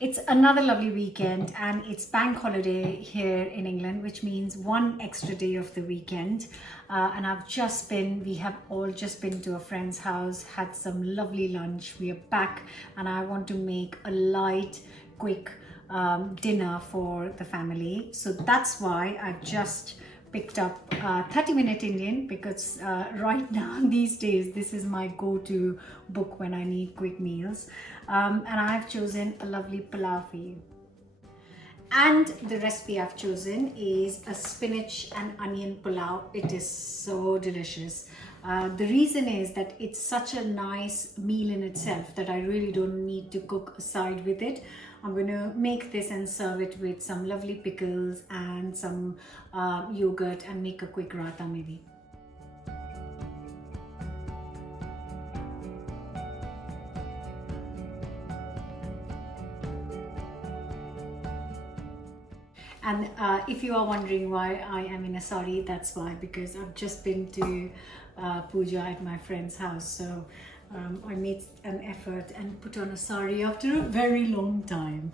It's another lovely weekend and it's bank holiday here in England, which means one extra day of the weekend. And we have all just been to a friend's house, had some lovely lunch. We are back and I want to make a light, quick dinner for the family. So that's why I've just picked up 30-minute Indian because right now these days this is my go-to book when I need quick meals, and I've chosen a lovely pulao for you. And the recipe I've chosen is a spinach and onion pulao. It is so delicious. The reason is that it's such a nice meal in itself that I really don't need to cook a side with it. I'm going to make this and serve it with some lovely pickles and some yogurt and make a quick raita maybe. And if you are wondering why I am in a sari, that's why, because I've just been to puja at my friend's house. So I made an effort and put on a sari after a very long time.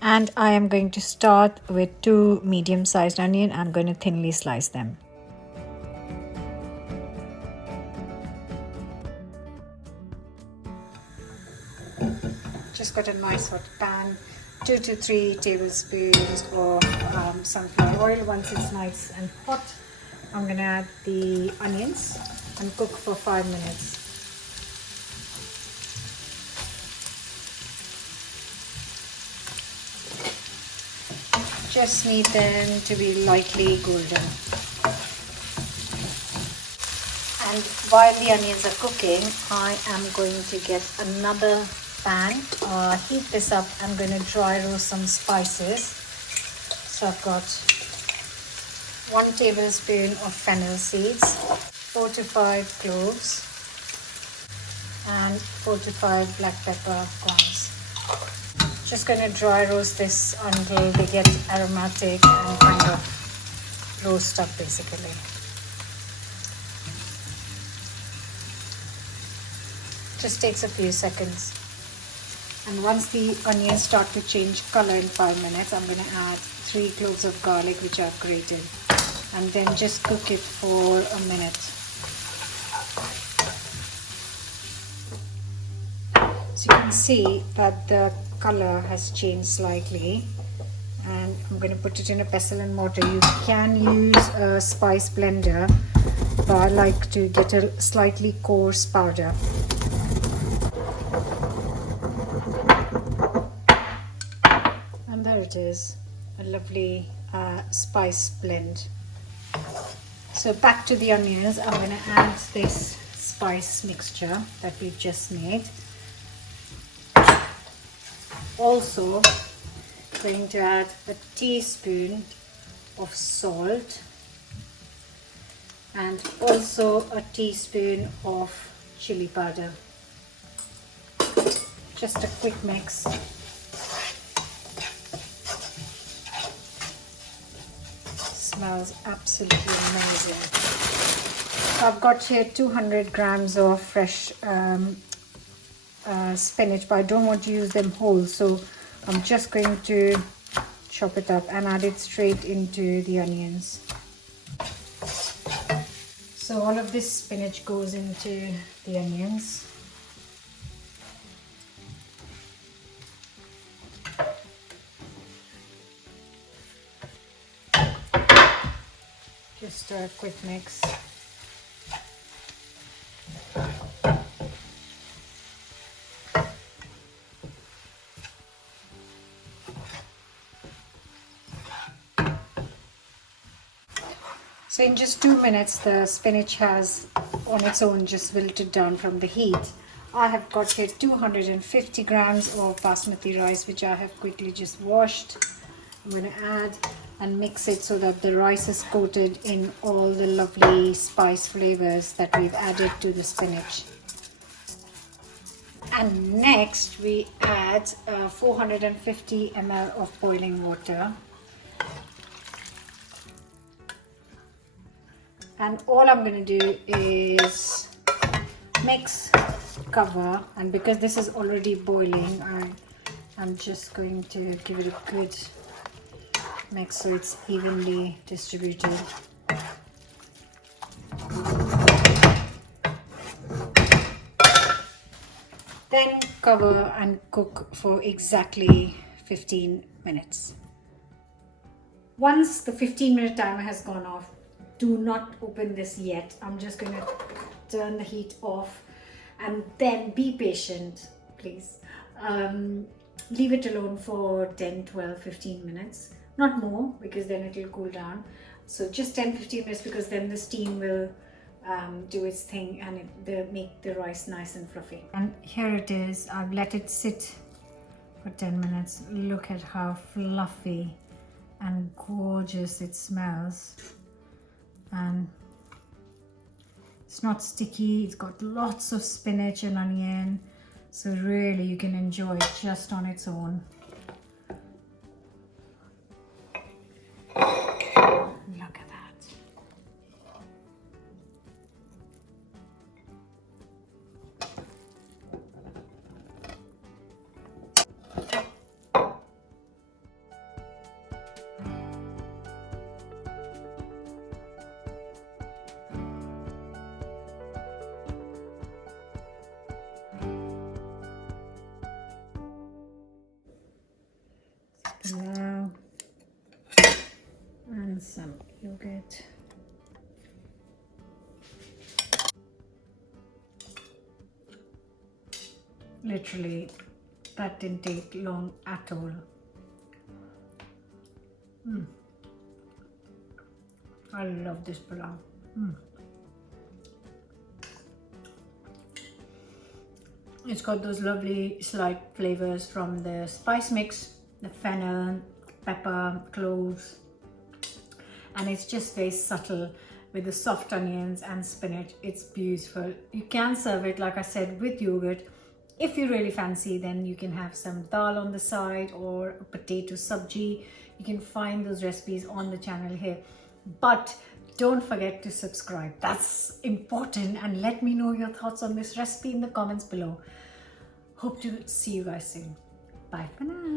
And I am going to start with 2 medium-sized onion. I'm going to thinly slice them. Just got a nice hot pan. 2 to 3 tablespoons of sunflower oil. Once it's nice and hot, I'm going to add the onions and cook for 5 minutes. Just need them to be lightly golden. And while the onions are cooking, I am going to get another pan, heat this up. I'm going to dry roast some spices. So I've got 1 tablespoon of fennel seeds, 4 to 5 cloves, and 4 to 5 black pepper corns. Just going to dry roast this until they get aromatic and kind of roast up basically. Just takes a few seconds. And once the onions start to change color in 5 minutes, I'm going to add 3 cloves of garlic which I've grated, and then just cook it for a minute. So you can see that the color has changed slightly, and I'm going to put it in a pestle and mortar. You can use a spice blender, but I like to get a slightly coarse powder. And there it is, a lovely spice blend. So back to the onions, I'm going to add this spice mixture that we've just made. Also going to add a teaspoon of salt and also a teaspoon of chili powder. Just a quick mix. Smells absolutely amazing. I've got here 200 grams of fresh spinach, but I don't want to use them whole, so I'm just going to chop it up and add it straight into the onions. So all of this spinach goes into the onions. Just a quick mix. So in just 2 minutes, the spinach has on its own just wilted down from the heat. I have got here 250 grams of basmati rice, which I have quickly just washed. I'm going to add and mix it so that the rice is coated in all the lovely spice flavors that we've added to the spinach. And next we add 450 ml of boiling water. And all I'm going to do is mix, cover, and because this is already boiling, I I'm just going to give it a good mix so it's evenly distributed. Then cover and cook for exactly 15 minutes. Once the 15-minute timer has gone off, do not open this yet. I'm just going to turn the heat off and then be patient, please. Leave it alone for 10, 12, 15 minutes. Not more, because then it will cool down. So just 10, 15 minutes, because then the steam will do its thing and make the rice nice and fluffy. And here it is. I've let it sit for 10 minutes. Look at how fluffy and gorgeous it smells. And it's not sticky. It's got lots of spinach and onion. So really you can enjoy it just on its own. Look at that. Now, and some yogurt. Literally, that didn't take long at all. I love this pulao. It's got those lovely slight flavors from the spice mix, the fennel, pepper, cloves, and it's just very subtle with the soft onions and spinach. It's beautiful. You can serve it, like I said, with yogurt. If you really fancy, then you can have some dal on the side or a potato sabji. You can find those recipes on the channel here. But don't forget to subscribe. That's important, and let me know your thoughts on this recipe in the comments below. Hope to see you guys soon. Bye for now.